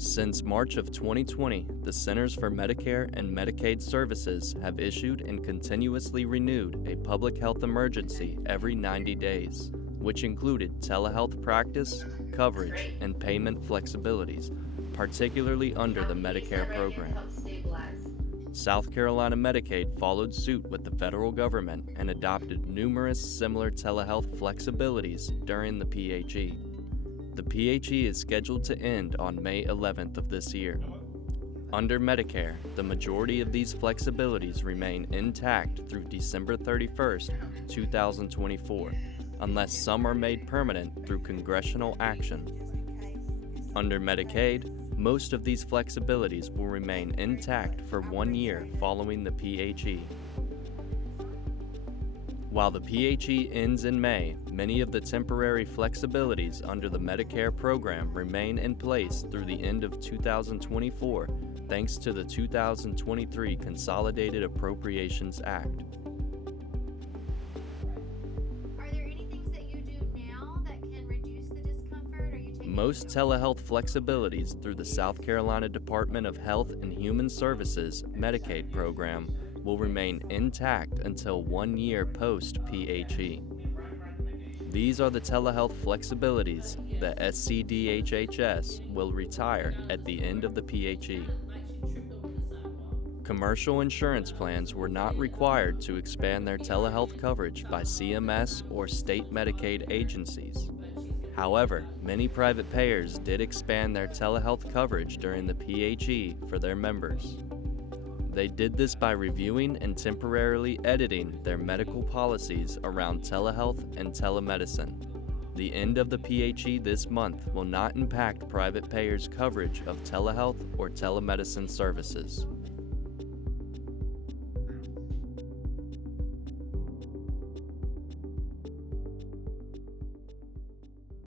Since March of 2020, the Centers for Medicare and Medicaid Services have issued and continuously renewed a public health emergency every 90 days, which included telehealth practice, coverage, and payment flexibilities, particularly under the Medicare program. South Carolina Medicaid followed suit with the federal government and adopted numerous similar telehealth flexibilities during the PHE. The PHE is scheduled to end on May 11th of this year. Under Medicare, the majority of these flexibilities remain intact through December 31st, 2024, unless some are made permanent through congressional action. Under Medicaid, most of these flexibilities will remain intact for 1 year following the PHE. While the PHE ends in May, many of the temporary flexibilities under the Medicare program remain in place through the end of 2024, thanks to the 2023 Consolidated Appropriations Act. Are there any things that you do now that can reduce the discomfort? Are you taking Most telehealth flexibilities through the South Carolina Department of Health and Human Services Medicaid program will remain intact until 1 year post-PHE. These are the telehealth flexibilities that SCDHHS will retire at the end of the PHE. Commercial insurance plans were not required to expand their telehealth coverage by CMS or state Medicaid agencies. However, many private payers did expand their telehealth coverage during the PHE for their members. They did this by reviewing and temporarily editing their medical policies around telehealth and telemedicine. The end of the PHE this month will not impact private payers' coverage of telehealth or telemedicine services.